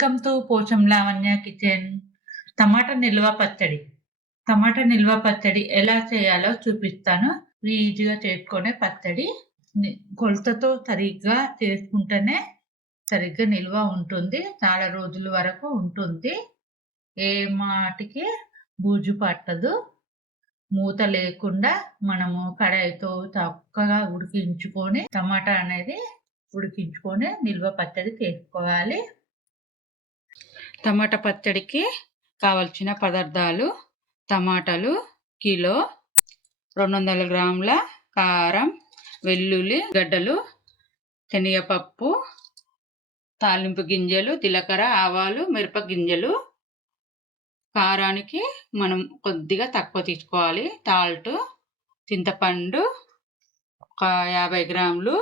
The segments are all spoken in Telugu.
Welcome to Pocham Lavanya kitchen. టమాటా నిల్వ పచ్చడి. టమాటా నిల్వ పచ్చడి ఎలా చేయాలో చూపిస్తాను. ఈజీగా చేసుకునే పచ్చడి. కొలతతో సరిగ్గా చేసుకుంటేనే సరిగ్గా నిల్వ ఉంటుంది, చాలా రోజుల వరకు ఉంటుంది. ఏ మాటికి బూజు పట్టదు. మూత లేకుండా మనము కడాయితో చక్కగా ఉడికించుకొని టమాటా అనేది ఉడికించుకొని నిల్వ పచ్చడి చేసుకోవాలి. టమాటా పచ్చడికి కావలసిన పదార్థాలు: టమాటాలు కిలో, 200 గ్రాముల కారం, వెల్లుల్లి గడ్డలు, శనగపప్పు, తాలింపు గింజలు, జీలకర్ర, ఆవాలు, మిరప గింజలు. కారానికి మనం కొద్దిగా తక్కువ తీసుకోవాలి. సాల్ట్, చింతపండు, ఒక 50 గ్రాములు,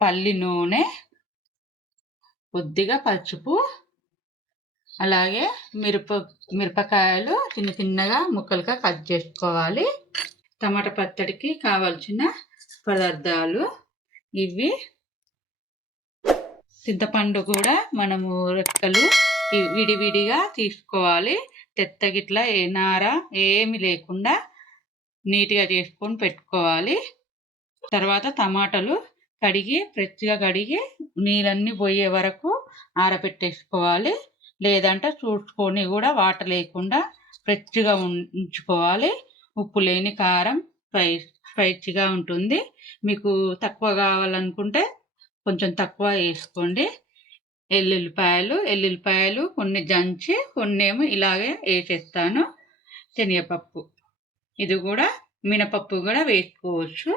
పల్లి నూనె, కొద్దిగా పసుపు, అలాగే మిరపకాయలు చిన్న చిన్నగా ముక్కలుగా కట్ చేసుకోవాలి. టమాటా పచ్చడికి కావాల్సిన పదార్థాలు ఇవి. చింతపండు కూడా మనము రెక్కలు విడివిడిగా తీసుకోవాలి. తెత్తగిట్లా ఏ నార ఏమి లేకుండా నీట్గా చేసుకొని పెట్టుకోవాలి. తర్వాత టమాటాలు ఫ్రెష్గా కడిగి నీళ్ళన్నీ పోయే వరకు ఆరబెట్టేసుకోవాలి. లేదంటే చూసుకొని కూడా వాటర్ లేకుండా ఫ్రెష్గా ఉంచుకోవాలి. ఉప్పు లేని కారం స్పైసీగా ఉంటుంది. మీకు తక్కువ కావాలనుకుంటే కొంచెం తక్కువ వేసుకోండి. ఎల్లుల్లిపాయలు కొన్ని దంచి కొన్ని ఏమో ఇలాగే వేసేస్తాను. శనగపప్పు, ఇది కూడా మినపప్పు కూడా వేసుకోవచ్చు.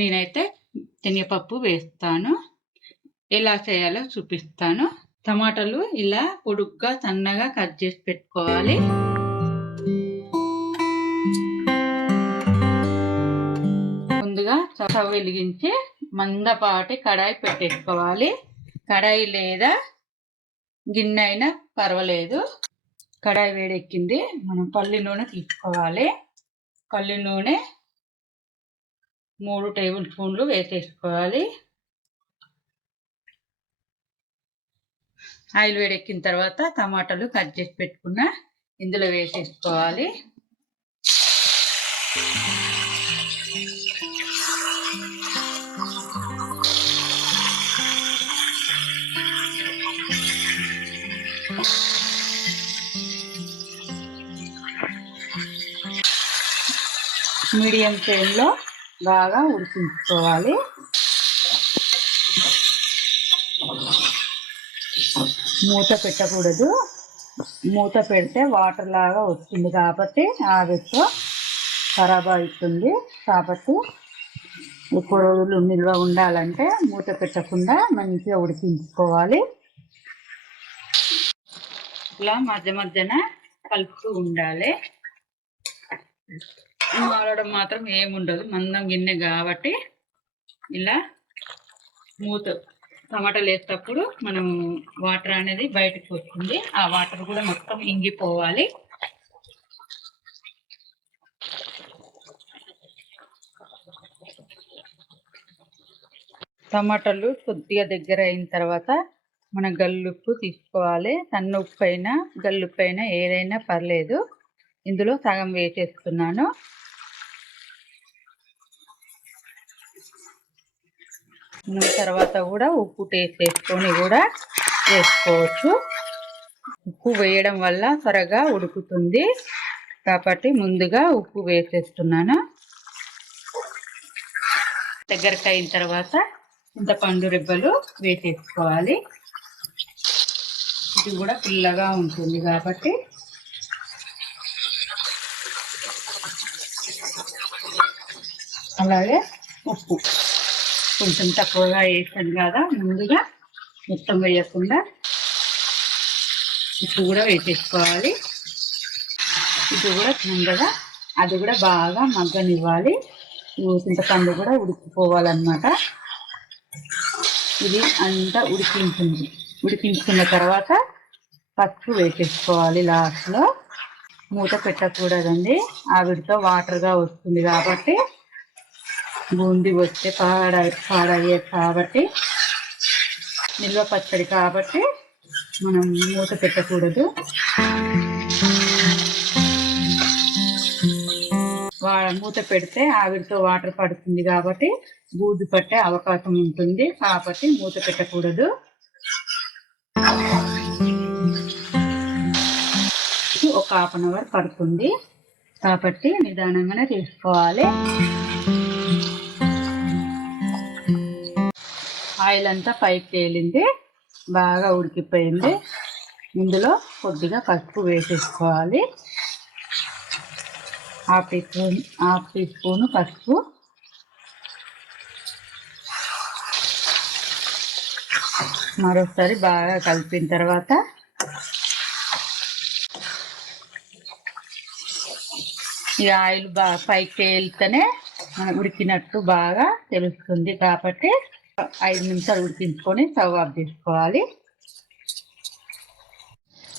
నేనైతే శనగపప్పు వేస్తాను. ఎలా చేయాలో చూపిస్తాను. టమాటాలు ఇలా పొడుగ్గా సన్నగా కట్ చేసి పెట్టుకోవాలి. ముందుగా స్టవ్ వెలిగించి మందపాటి కడాయి పెట్టేసుకోవాలి. కడాయి లేదా గిన్నె అయినా పర్వాలేదు. కడాయి వేడెక్కింది. మనం పల్లి నూనె తీసుకోవాలి. పల్లి నూనె 3 టేబుల్ స్పూన్లు వేసేసుకోవాలి. ఆయిల్ వేడెక్కిన తర్వాత టమాటాలు కట్ చేసి పెట్టుకున్న ఇందులో వేసేసుకోవాలి. మీడియం ఫ్లేమ్లో బాగా ఉడికించుకోవాలి. మూత పెట్టకూడదు. మూత పెడితే వాటర్ లాగా వస్తుంది కాబట్టి ఆవిరితో ఖరాబ్ అవుతుంది. కాబట్టి ఎక్కువ రోజులు నిల్వ ఉండాలంటే మూత పెట్టకుండా మంచిగా ఉడికించుకోవాలి. ఇలా మధ్యన కలుపుతూ ఉండాలి. మారడం మాత్రం ఏముండదు, మందం గిన్నె కాబట్టి. ఇలా టమాటాలు వేసేటప్పుడు మనం వాటర్ అనేది బయటకు వస్తుంది. ఆ వాటర్ కూడా మొత్తం ఇంగిపోవాలి. టమాటాలు కొద్దిగా దగ్గర అయిన తర్వాత మనం గల్లుప్పు తీసుకోవాలి. సన్న ఉప్పు అయినా గల్లుప్పు అయినా ఏదైనా పర్లేదు. ఇందులో సగం వేసేస్తున్నాను. తర్వాత కూడా ఉప్పు టేస్ట్ వేసుకొని కూడా వేసుకోవచ్చు. ఉప్పు వేయడం వల్ల త్వరగా ఉడుకుతుంది కాబట్టి ముందుగా ఉప్పు వేసేస్తున్నాను. దగ్గరకు అయిన తర్వాత చింతపండు రెబ్బలు వేసేసుకోవాలి. ఇది కూడా పుల్లగా ఉంటుంది కాబట్టి అలాగే ఉప్పు కొంచెం తక్కువగా వేసాను కదా, ముందుగా మొత్తం వేయకుండా ఉప్పు కూడా వేసేసుకోవాలి. ఇది కూడా ముందుగా అది కూడా బాగా మగ్గనివ్వాలి. చింతపండు కూడా ఉడికిపోవాలన్నమాట. ఇది అంతా ఉడికించుకున్న తర్వాత పసుపు వేసేసుకోవాలి. లాస్ట్లో మూత పెట్టకూడదండి, ఆవిరితో వాటర్గా వస్తుంది కాబట్టి బూందీ వస్తే పాడయ్యేది కాబట్టి నిల్వ పచ్చడి కాబట్టి మనం మూత పెట్టకూడదు. మూత పెడితే ఆవిరితో వాటర్ పడుతుంది కాబట్టి బూజు పట్టే అవకాశం ఉంటుంది. కాబట్టి మూత పెట్టకూడదు. ఒక 1/2 అవర్ పడుతుంది కాబట్టి నిదానంగానే తీసుకోవాలి. ఆయిల్ అంతా పైకి తేలింది, బాగా ఉడికిపోయింది. ఇందులో కొద్దిగా పసుపు వేసేసుకోవాలి. హాఫ్ టీ స్పూన్ పసుపు, మరోసారి బాగా కలిపిన తర్వాత ఈ ఆయిల్ బాగా పైకి తేలితేనే ఉడికినట్టు బాగా తెలుస్తుంది. కాబట్టి 5 నిమిషాలు ఉడికించుకొని స్టవ్ ఆఫ్ చేసుకోవాలి.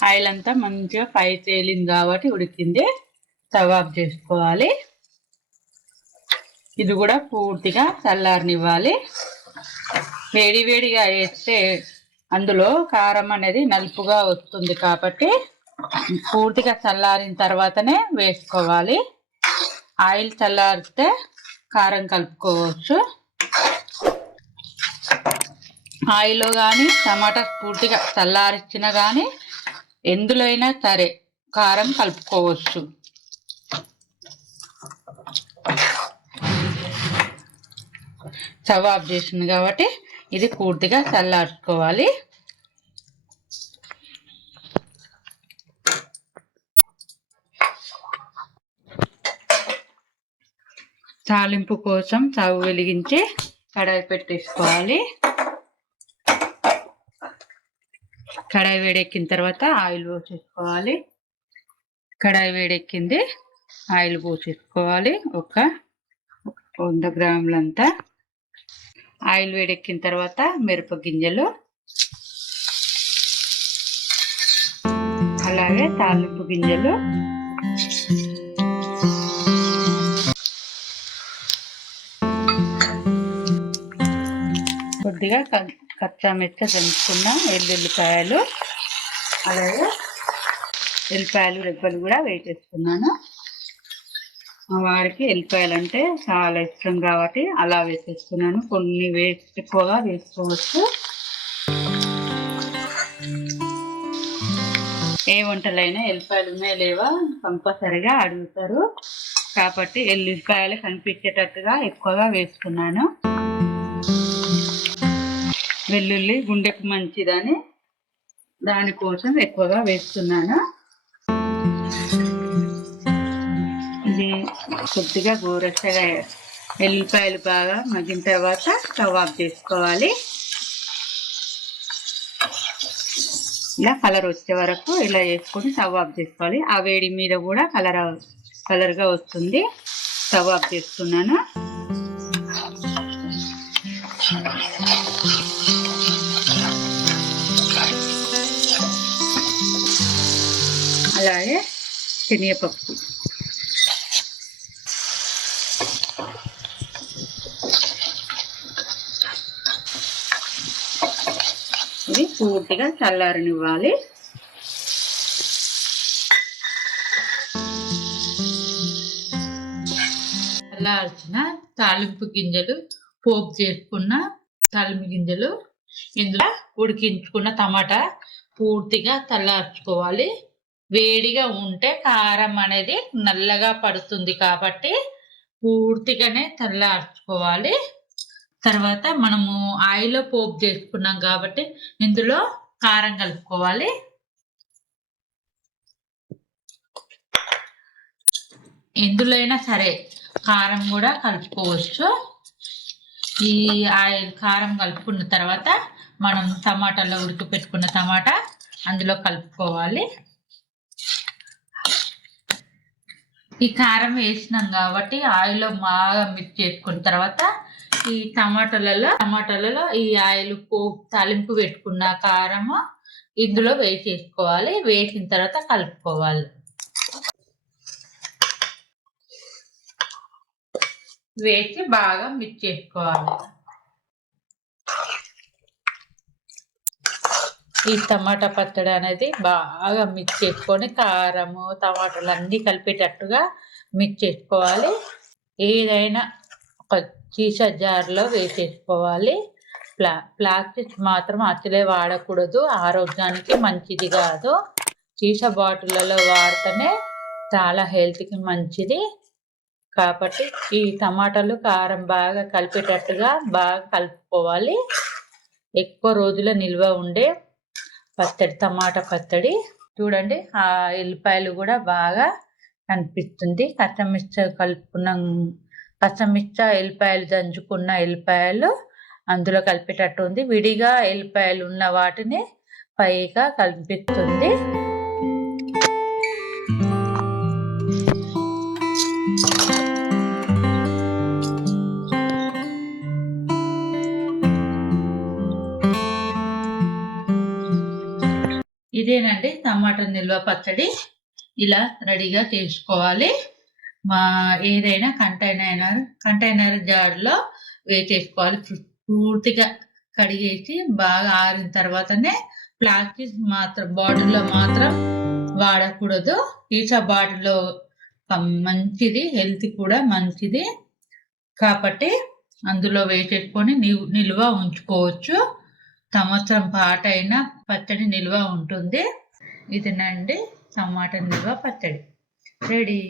ఆయిల్ అంతా మంచిగా పైకి తేలింది కాబట్టి ఉడికింది. స్టవ్ ఆఫ్ చేసుకోవాలి. ఇది కూడా పూర్తిగా చల్లారనివ్వాలి. వేడిగా వేస్తే అందులో కారం అనేది నలుపుగా వస్తుంది కాబట్టి పూర్తిగా చల్లారిన తర్వాతనే వేసుకోవాలి. ఆయిల్ చల్లారితే కారం కలుపుకోవచ్చు. ఆయిల్లో కానీ టమాటా పూర్తిగా చల్లారిచ్చిన కానీ ఎందులో అయినా సరే కారం కలుపుకోవచ్చు. స్టవ్ ఆఫ్ చేసింది కాబట్టి ఇది పూర్తిగా చల్లార్చుకోవాలి. తాలింపు కోసం స్టవ్ వెలిగించి కడాయి పెట్టేసుకోవాలి. కడాయి వేడెక్కిన తర్వాత ఆయిల్ పోసేసుకోవాలి. కడాయి వేడెక్కింది, ఆయిల్ పోసేసుకోవాలి. ఒక 100 గ్రాములంతా ఆయిల్ వేడెక్కిన తర్వాత మిరప గింజలు, అలాగే తాలింపు గింజలు, కొద్దిగా కచ్చా మెచ్చ దంచుకున్న ఎల్లుల్లిపాయలు, అలాగే ఎల్లిపాయలు రెబ్బలు కూడా వేసేసుకున్నాను. మా వారికి ఎల్లిపాయలు అంటే చాలా ఇష్టం కాబట్టి అలా వేసేసుకున్నాను. కొన్ని ఎక్కువగా వేసుకోవచ్చు. ఏ వంటలైనా ఎల్లిపాయలు ఉన్నాయా లేవా కంపల్సరిగా అడుగుతారు కాబట్టి ఎల్లిపాయలు కనిపించేటట్టుగా ఎక్కువగా వేసుకున్నాను. వెల్లుల్లి గుండెకు మంచిదని దానికోసం ఎక్కువగా వేస్తున్నాను. ఇది కొద్దిగా గోరెచ్చగా ఎల్లిపాయలు బాగా మగ్గిన తర్వాత స్టవ్ ఆఫ్ చేసుకోవాలి. ఇలా కలర్ వచ్చే వరకు ఇలా వేసుకొని స్టవ్ ఆఫ్ చేసుకోవాలి. ఆ వేడి మీద కూడా కలర్గా వస్తుంది. స్టవ్ ఆఫ్ చేసుకున్నాను. అలాగే శనగపప్పు, ఇది పూర్తిగా చల్లారనివ్వాలి. చల్లార్చిన తాలింపు గింజలు, పోపు చేసుకున్న తాలింపు గింజలు, ఇందులో ఉడికించుకున్న టమాటా పూర్తిగా చల్లార్చుకోవాలి. వేడిగా ఉంటే కారం అనేది నల్లగా పడుతుంది కాబట్టి పూర్తిగానే చల్లార్చుకోవాలి. తర్వాత మనము ఆయిల్లో పోపు చేసుకున్నాం కాబట్టి ఇందులో కారం కలుపుకోవాలి. ఎందులో అయినా సరే కారం కూడా కలుపుకోవచ్చు. ఈ ఆయిల్ కారం కలుపుకున్న తర్వాత మనం టమాటాలో ఉడికిపెట్టుకున్న టమాటా అందులో కలుపుకోవాలి. ఈ కారం వేసినాం కాబట్టి ఆయిల్లో బాగా మిక్స్ చేసుకున్న తర్వాత ఈ టమాటాలలో ఈ ఆయిల్ తాలింపు పెట్టుకున్న కారము ఇందులో వేసేసుకోవాలి. వేసిన తర్వాత కలుపుకోవాలి. వేసి బాగా మిక్స్ చేసుకోవాలి. ఈ టమాటా పచ్చడి అనేది బాగా మిక్స్ చేసుకొని కారము టమాటాలు అన్నీ కలిపేటట్టుగా మిక్స్ చేసుకోవాలి. ఏదైనా ఒక సీసా జార్లో వేసేసుకోవాలి. ప్లాస్టిక్ మాత్రం అసలే వాడకూడదు, ఆరోగ్యానికి మంచిది కాదు. సీసా బాటిళ్ళలో వాడితేనే చాలా హెల్త్కి మంచిది. కాబట్టి ఈ టమాటాలు కారం బాగా కలిపేటట్టుగా బాగా కలుపుకోవాలి. ఎక్కువ రోజుల నిల్వ ఉండే పచ్చడి టమాటా పచ్చడి. చూడండి ఆ ఎల్లిపాయలు కూడా బాగా కనిపిస్తుంది. కచ్చమిచ్చ కలుపుకున్నాం, కచ్చమిచ్చ ఎల్లిపాయలు దంచుకున్న ఎల్లిపాయలు అందులో కలిపేటట్టు ఉంది. విడిగా ఎల్లిపాయలు ఉన్న వాటిని పైగా కనిపిస్తుంది. ఇదేనండి టమాటా నిల్వ పచ్చడి. ఇలా రెడీగా చేసుకోవాలి. ఏదైనా కంటైనర్ జార్లో వేసేసుకోవాలి. పూర్తిగా కడిగేసి బాగా ఆరిన తర్వాతనే ప్లాస్టిక్ బాటిల్లో మాత్రం వాడకూడదు. సీసా బాటిల్లో మంచిది, హెల్త్ కూడా మంచిది. కాబట్టి అందులో వేసేసుకొని నిల్వ ఉంచుకోవచ్చు. సంవత్సరం పాటైన పచ్చడి నిల్వ ఉంటుంది. ఇదేనండి టమాటా నిల్వ పచ్చడి రెడీ.